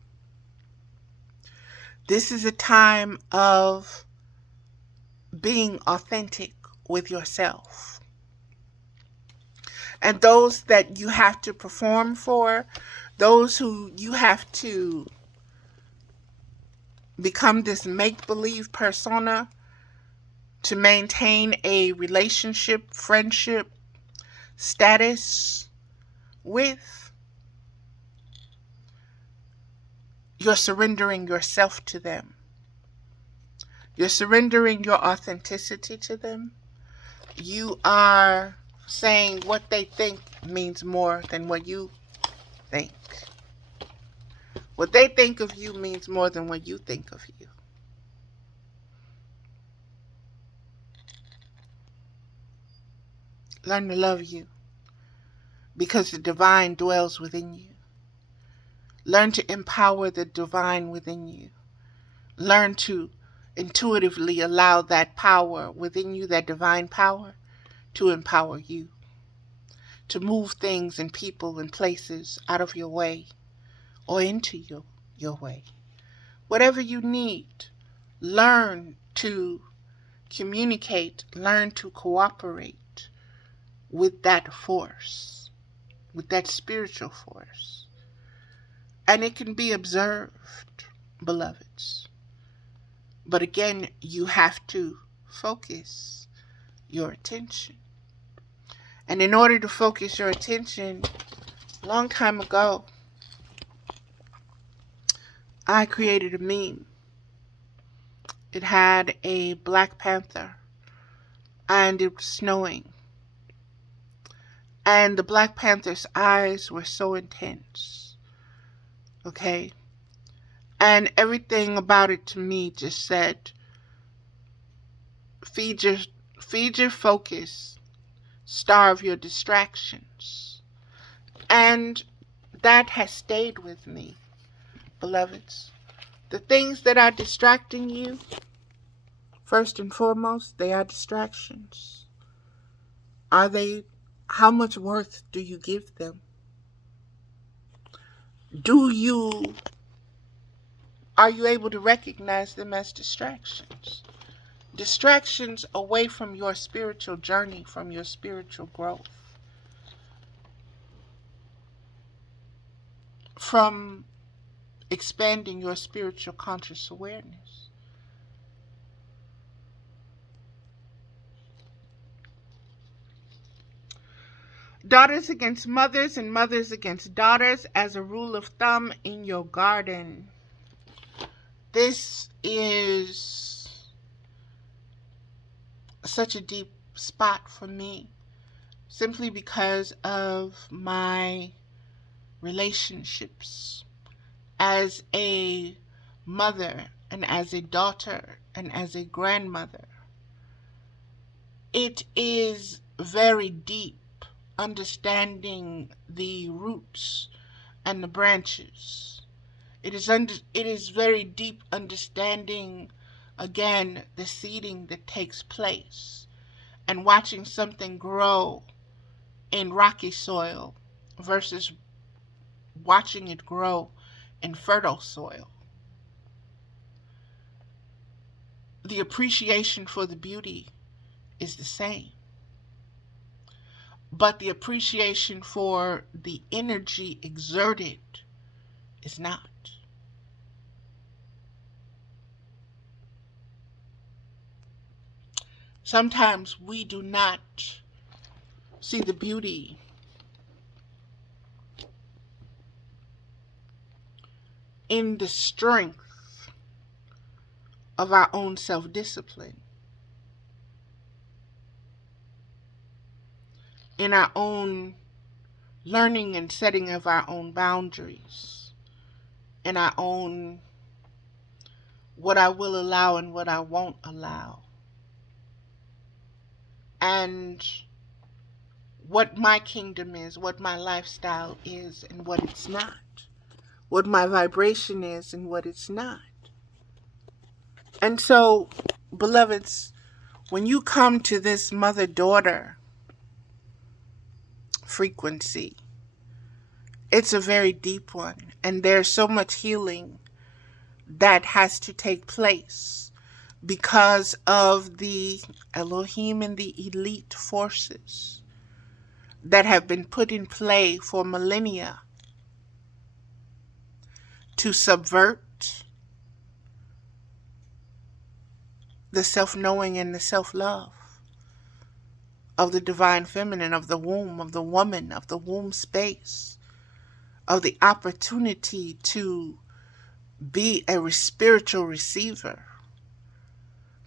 This is a time of being authentic with yourself. And those that you have to perform for, those who you have to become this make-believe persona to maintain a relationship, friendship, status with, you're surrendering yourself to them. You're surrendering your authenticity to them. You are saying what they think means more than what you think. What they think of you means more than what you think of you. Learn to love you, because the divine dwells within you. Learn to empower the divine within you. Learn to intuitively allow that power within you, that divine power, to empower you. To move things and people and places out of your way or into your way. Whatever you need, learn to communicate, learn to cooperate with that force, with that spiritual force. And it can be observed, beloveds. But again, you have to focus your attention. And in order to focus your attention, long time ago, I created a meme. It had a Black Panther, and it was snowing. And the Black Panther's eyes were so intense. Okay? And everything about it to me just said, feed your focus, starve your distractions. And that has stayed with me, beloveds. The things that are distracting you, first and foremost, they are distractions. Are they? How much worth do you give them? Are you able to recognize them as distractions? Distractions away from your spiritual journey, from your spiritual growth, from expanding your spiritual conscious awareness. Daughters against mothers and mothers against daughters as a rule of thumb in your garden. This is such a deep spot for me, simply because of my relationships as a mother and as a daughter and as a grandmother. It is very deep, understanding the roots and the branches. It is very deep understanding, again, the seeding that takes place and watching something grow in rocky soil versus watching it grow in fertile soil. The appreciation for the beauty is the same, but the appreciation for the energy exerted is not. Sometimes we do not see the beauty in the strength of our own self-discipline, in our own learning and setting of our own boundaries, in our own what I will allow and what I won't allow, and what my kingdom is, what my lifestyle is, and what it's not, what my vibration is and what it's not. And so, beloveds, when you come to this mother-daughter frequency, it's a very deep one, and there's so much healing that has to take place because of the Elohim and the elite forces that have been put in play for millennia to subvert the self-knowing and the self-love of the divine feminine, of the womb, of the woman, of the womb space, of the opportunity to be a spiritual receiver,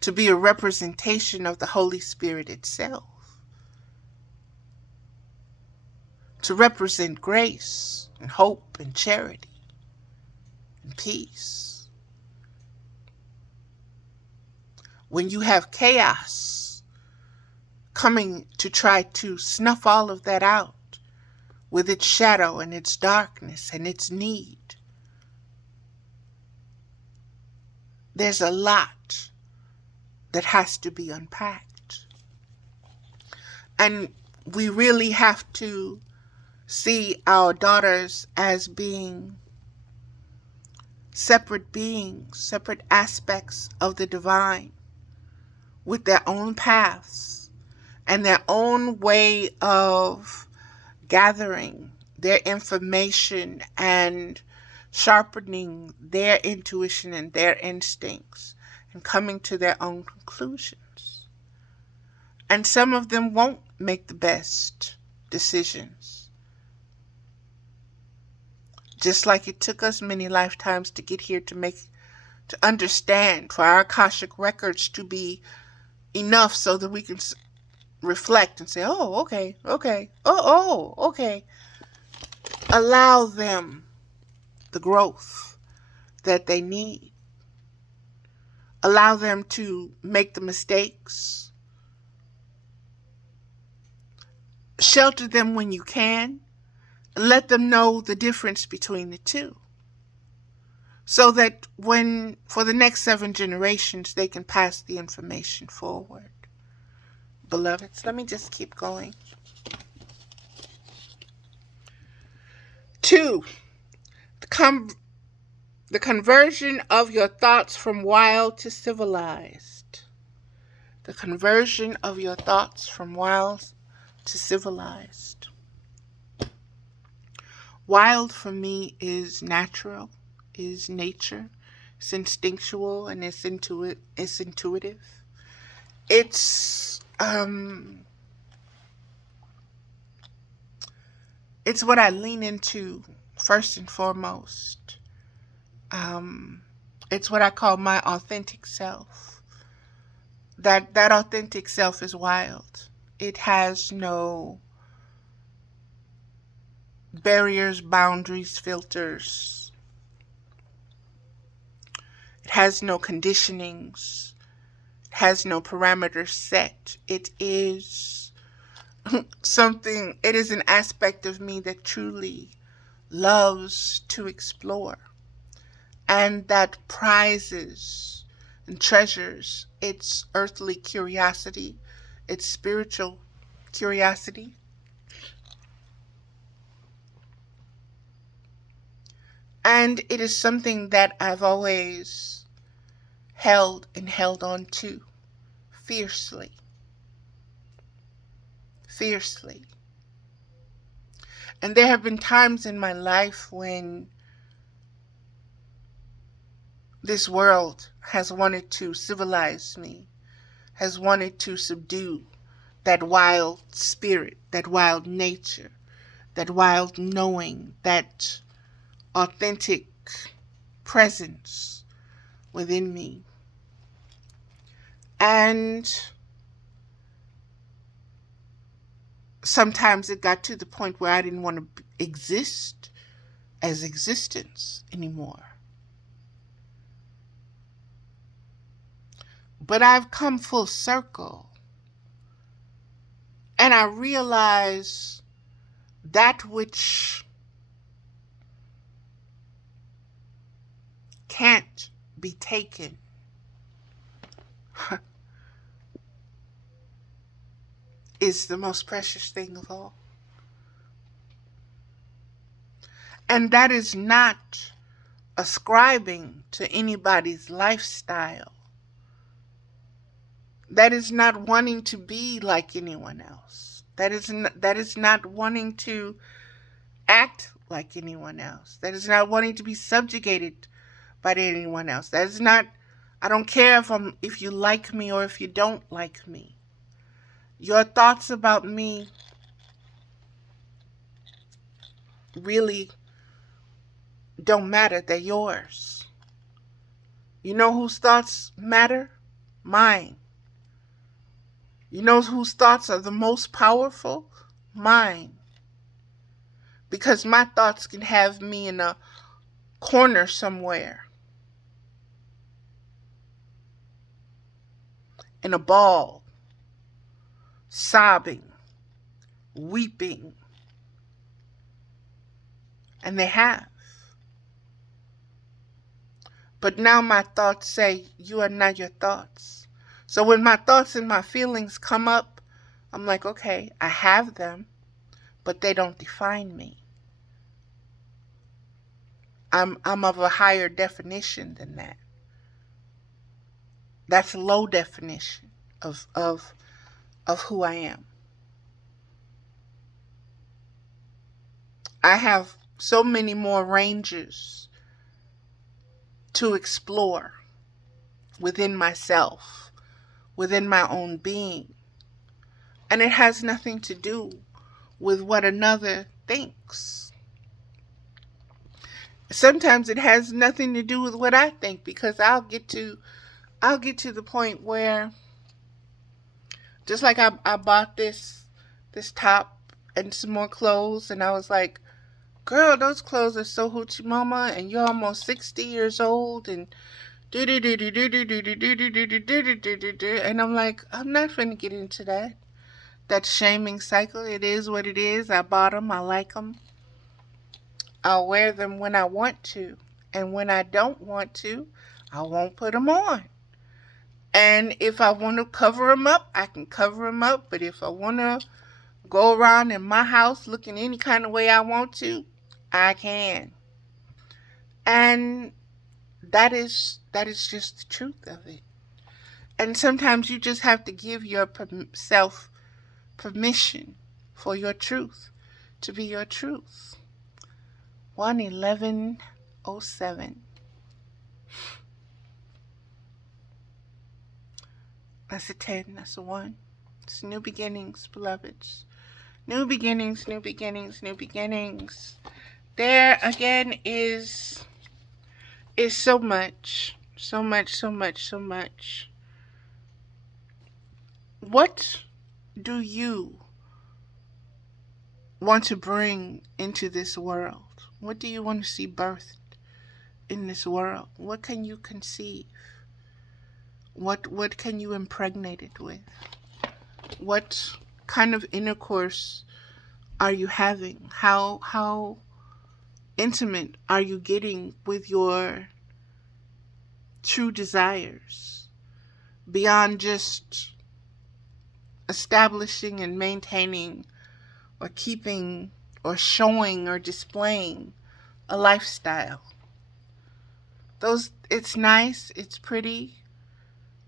to be a representation of the Holy Spirit itself, to represent grace and hope and charity and peace. When you have chaos coming to try to snuff all of that out with its shadow and its darkness and its need, there's a lot that has to be unpacked. And we really have to see our daughters as being separate beings, separate aspects of the divine, with their own paths and their own way of gathering their information and sharpening their intuition and their instincts and coming to their own conclusions. And some of them won't make the best decisions. Just like it took us many lifetimes to get here to understand, for our Akashic records to be enough so that we can reflect and say, oh, okay, okay, okay. Allow them the growth that they need. Allow them to make the mistakes. Shelter them when you can. Let them know the difference between the two. So that for the next 7 generations, they can pass the information forward. Beloveds, let me just keep going. 2, the conversion of your thoughts from wild to civilized. The conversion of your thoughts from wild to civilized. Wild for me is natural, is nature. It's instinctual and it's intuitive. It's what I lean into first and foremost. It's what I call my authentic self. That authentic self is wild. It has no barriers, boundaries, filters. It has no conditionings. It has no parameters set. It is something, it is an aspect of me that truly loves to explore and that prizes and treasures its earthly curiosity, its spiritual curiosity. And it is something that I've always held on to fiercely. Fiercely. And there have been times in my life when this world has wanted to civilize me, has wanted to subdue that wild spirit, that wild nature, that wild knowing, that authentic presence within me. And sometimes it got to the point where I didn't want to exist as existence anymore. But I've come full circle, and I realize that which can't be taken is the most precious thing of all. And that is not ascribing to anybody's lifestyle. That is not wanting to be like anyone else. That is not wanting to act like anyone else. That is not wanting to be subjugated by anyone else. That is not, I don't care if you like me or if you don't like me. Your thoughts about me really don't matter. They're yours. You know whose thoughts matter? Mine. You know whose thoughts are the most powerful? Mine. Because my thoughts can have me in a corner somewhere, in a ball, sobbing, weeping. And they have. But now my thoughts say, you are not your thoughts. So when my thoughts and my feelings come up, I'm like, okay, I have them, but they don't define me. I'm of a higher definition than that. That's a low definition of who I am. I have so many more ranges to explore within myself, within my own being. And it has nothing to do with what another thinks. Sometimes it has nothing to do with what I think, because I'll get to the point where, just like I bought this top and some more clothes, and I was like, girl, those clothes are so hoochie mama, and you're almost 60 years old, and do do do do do do do do do do do do do do do, and I'm like, I'm not finna get into that shaming cycle. It is what it is. I bought them. I like them. I'll wear them when I want to, and when I don't want to, I won't put them on. And if I want to cover them up, I can cover them up. But if I want to go around in my house looking any kind of way I want to, I can. And that is just the truth of it. And sometimes you just have to give yourself permission for your truth to be your truth. 11107. That's a 10. That's a 1. It's new beginnings, beloveds. New beginnings, new beginnings, new beginnings. There again is so much. So much, so much, so much. What do you want to bring into this world? What do you want to see birthed in this world? What can you conceive? What can you impregnate it with? What kind of intercourse are you having? How intimate are you getting with your true desires, beyond just establishing and maintaining or keeping or showing or displaying a lifestyle? It's nice, it's pretty,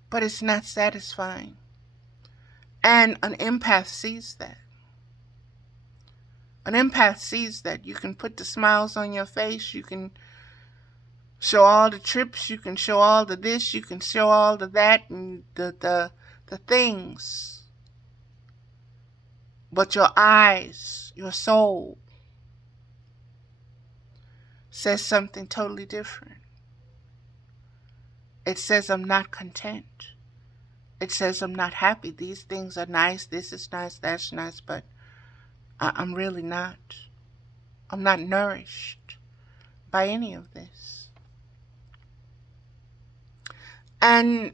but it's not satisfying. And an empath sees that. An empath sees that. You can put the smiles on your face, you can show all the trips, you can show all the this, you can show all the that, and the things. But your eyes, your soul, says something totally different. It says, I'm not content. It says, I'm not happy. These things are nice, this is nice, that's nice, but I'm really not. I'm not nourished by any of this. And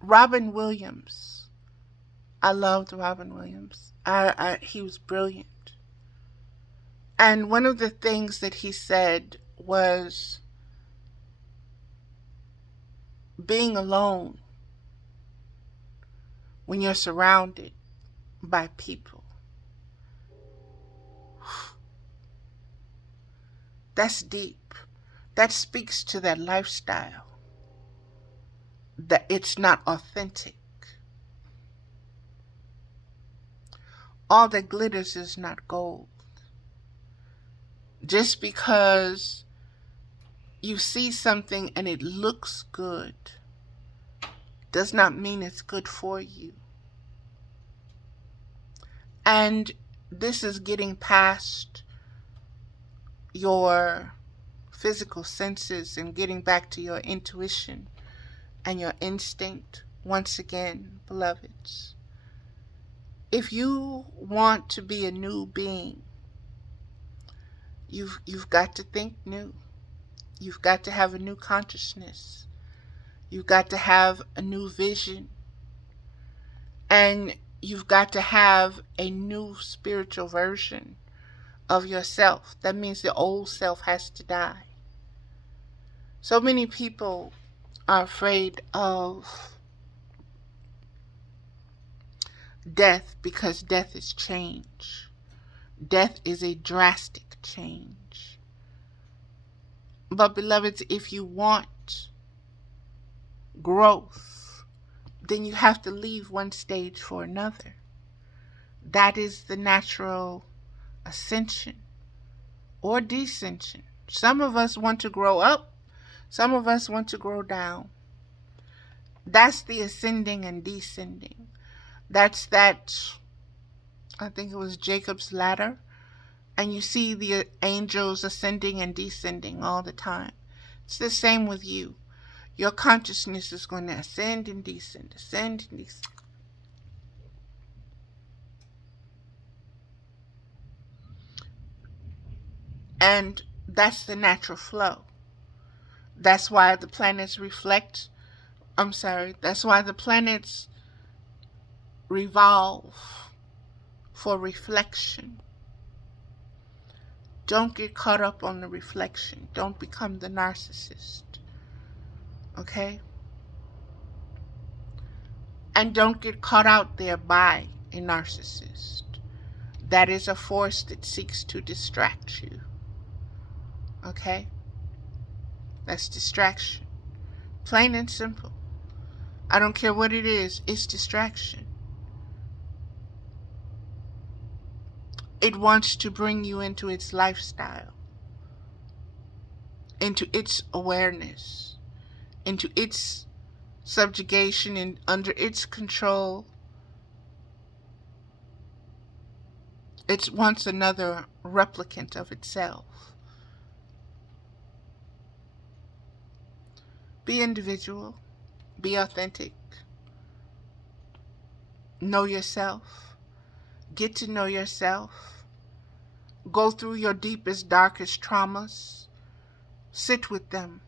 Robin Williams, I loved Robin Williams. He was brilliant. And one of the things that he said was, being alone when you're surrounded by people. That's deep. That speaks to that lifestyle. That it's not authentic. All that glitters is not gold. Just because you see something and it looks good does not mean it's good for you. And this is getting past your physical senses and getting back to your intuition and your instinct. Once again, beloveds, if you want to be a new being, you've got to think new. You've got to have a new consciousness. You've got to have a new vision. And you've got to have a new spiritual version of yourself. That means the old self has to die. So many people are afraid of death because death is change. Death is a drastic change. But beloveds, if you want growth, then you have to leave one stage for another. That is the natural ascension or descension. Some of us want to grow up. Some of us want to grow down. That's the ascending and descending. That's that, I think it was Jacob's ladder. and you see the angels ascending and descending all the time. It's the same with you. Your consciousness is going to ascend and descend, ascend and descend. And that's the natural flow. That's why the planets that's why the planets revolve for reflection. Don't get caught up on the reflection. Don't become the narcissist. Okay? And don't get caught out there by a narcissist. That is a force that seeks to distract you. Okay? That's distraction. Plain and simple. I don't care what it is, it's distraction. It wants to bring you into its lifestyle, into its awareness, into its subjugation and under its control. It wants another replicant of itself. Be individual. Be authentic. Know yourself. Get to know yourself. Go through your deepest, darkest traumas. Sit with them.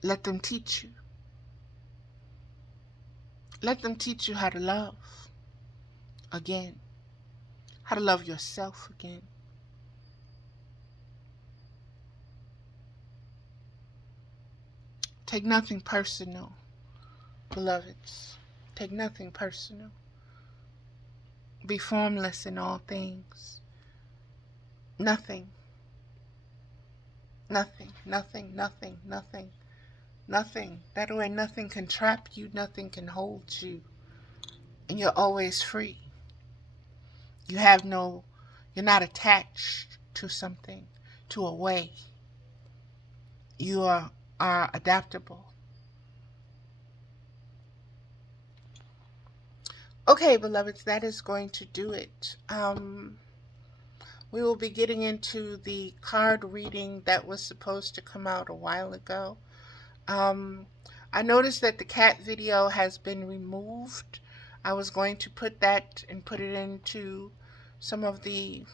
Let them teach you. Let them teach you how to love again. How to love yourself again. Take nothing personal, beloveds. Take nothing personal. Be formless in all things. Nothing. Nothing, nothing, nothing, nothing, nothing. That way nothing can trap you, nothing can hold you. And you're always free. You're not attached to something, to a way. You are adaptable. Okay, beloveds, that is going to do it. We will be getting into the card reading that was supposed to come out a while ago. I noticed that the cat video has been removed. I was going to put it into some of the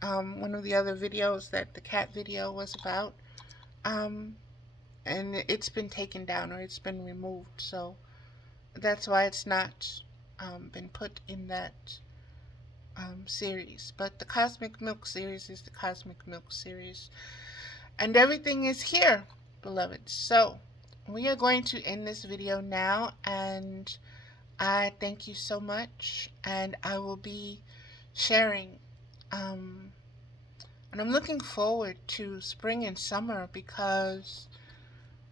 one of the other videos that the cat video was about. And it's been taken down, or it's been removed, so that's why it's not been put in that series. But the Cosmic Milk series is the Cosmic Milk series, and everything is here, beloved. So we are going to end this video now, and I thank you so much, and I will be sharing and I'm looking forward to spring and summer, because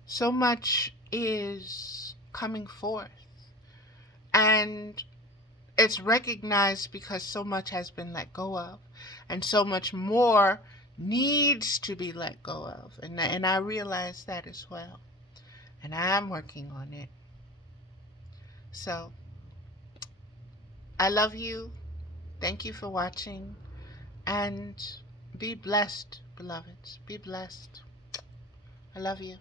so much is coming forth, and it's recognized because so much has been let go of, and so much more needs to be let go of, and I realize that as well, and I'm working on it. So I love you. Thank you for watching, and be blessed, beloveds. Be blessed. I love you.